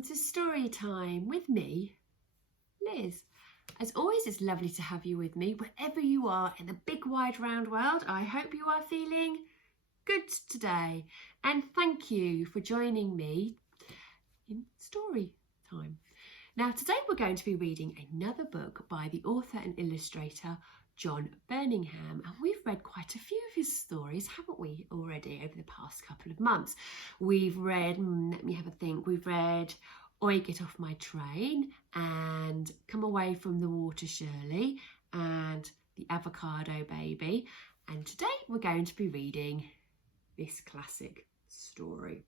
welcome to Story Time with me, Liz. As always, it's lovely to have you with me wherever you are in the big wide round world. I hope you are feeling good today, and thank you for joining me in Story Time. Now today we're going to be reading another book by the author and illustrator John Birmingham, and we've read quite a few of his stories, haven't we, already over the past couple of months. We've read, let me have a think, we've read Oi, Get Off My Train and Come Away from the Water, Shirley, and The Avocado Baby, and today we're going to be reading this classic story.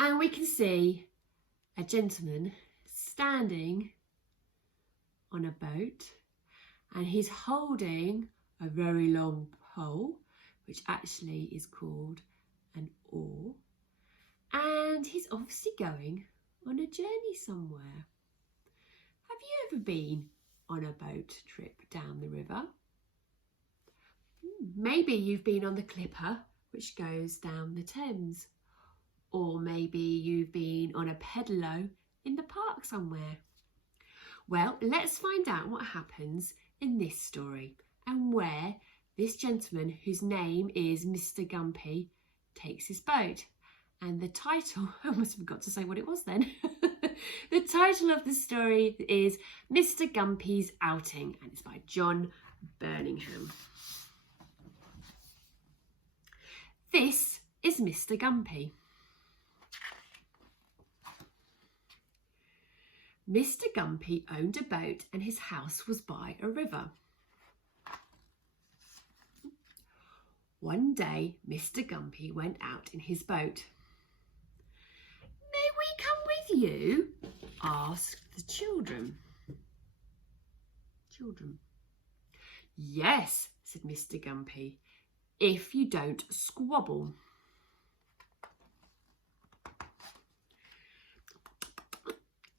And we can see a gentleman standing on a boat, and he's holding a very long pole, which actually is called an oar, and he's obviously going on a journey somewhere. Have you ever been on a boat trip down the river? Maybe you've been on the Clipper, which goes down the Thames, or maybe you've been on a pedalo in the park somewhere. Well, let's find out what happens in this story and where this gentleman, whose name is Mr. Gumpy, takes his boat. And the title, I almost forgot to say what it was then. The title of the story is Mr. Gumpy's Outing, and it's by John Birmingham. This is Mr. Gumpy. Mr. Gumpy owned a boat and his house was by a river. One day, Mr. Gumpy went out in his boat. "May we come with you?" asked the children. "Yes," said Mr. Gumpy, "if you don't squabble."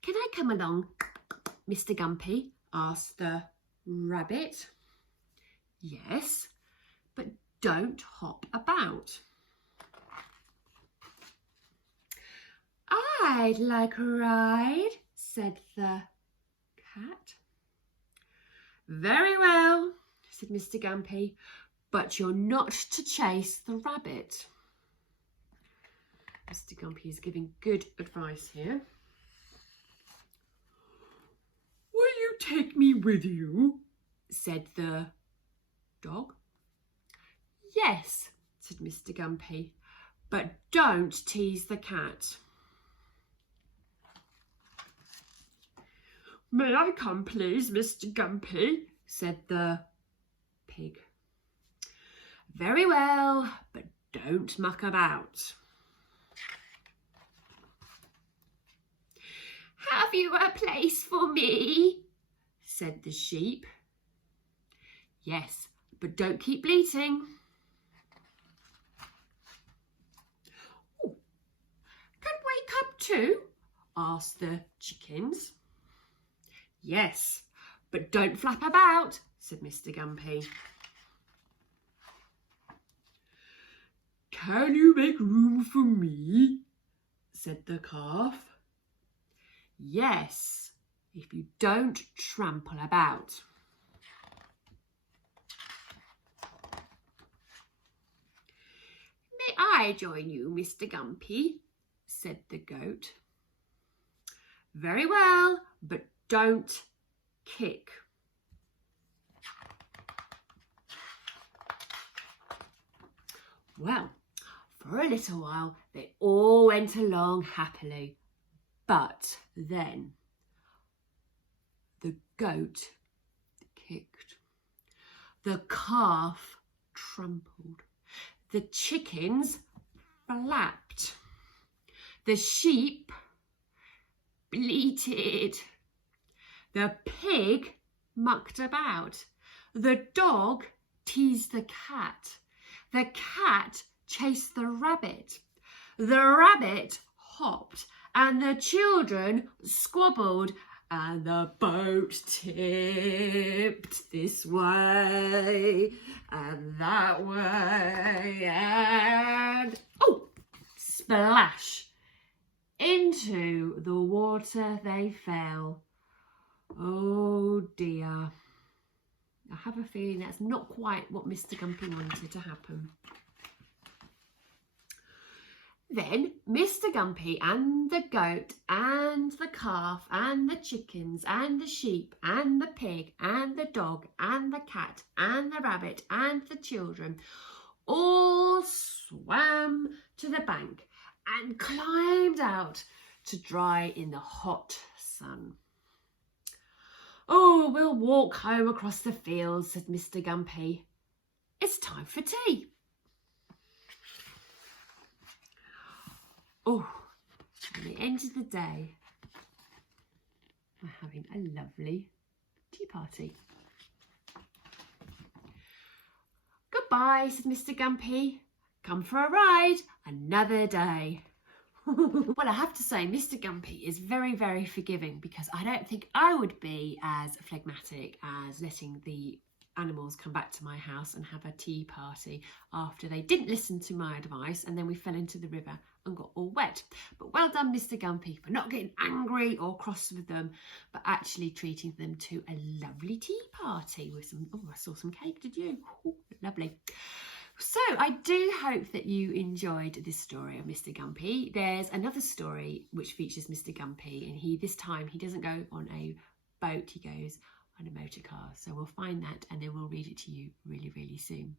"Can I come along, Mr. Gumpy?" asked the rabbit. "Yes, but don't hop about." "I'd like a ride," said the cat. "Very well," said Mr. Gumpy, "but you're not to chase the rabbit." Mr. Gumpy is giving good advice here. "Will you take me with you?" said the dog. "Yes," said Mr. Gumpy, "but don't tease the cat." "May I come, please, Mr. Gumpy?" said the pig. "Very well, but don't muck about." "Have you a place for me?" said the sheep. "Yes, but don't keep bleating." "Oh, can we come too?" asked the chickens. "Yes, but don't flap about," said Mr. Gumpy. "Can you make room for me?" said the calf. "Yes, if you don't trample about." "May I join you, Mr. Gumpy?" said the goat. "Very well, but don't kick." Well, for a little while they all went along happily, but then the goat kicked, the calf trampled, the chickens flapped, the sheep bleated, the pig mucked about, the dog teased the cat chased the rabbit hopped, and the children squabbled, and the boat tipped this way and that way, and oh, splash! Into the water they fell. Oh dear. I have a feeling that's not quite what Mr. Gumpy wanted to happen. Then Mr. Gumpy and the goat and the calf and the chickens and the sheep and the pig and the dog and the cat and the rabbit and the children all swam to the bank and climbed out to dry in the hot sun. Oh, we'll walk home across the fields, said Mr. Gumpy. It's time for tea. Oh, at the end of the day, we're having a lovely tea party. Goodbye, said Mr. Gumpy. Come for a ride another day. Well, I have to say, Mr. Gumpy is very, very forgiving, because I don't think I would be as phlegmatic as letting the animals come back to my house and have a tea party after they didn't listen to my advice and then we fell into the river and got all wet. But well done, Mr. Gumpy, for not getting angry or cross with them, but actually treating them to a lovely tea party with some, oh, I saw some cake, did you? Ooh, lovely. So I do hope that you enjoyed this story of Mr. Gumpy. There's another story which features Mr. Gumpy, and this time he doesn't go on a boat, he goes on a motor car. So we'll find that and then we'll read it to you really, really soon.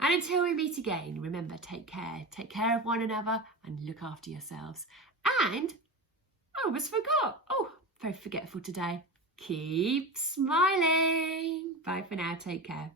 And until we meet again, remember, take care of one another and look after yourselves. And I almost forgot, oh, very forgetful today, keep smiling. Bye for now, take care.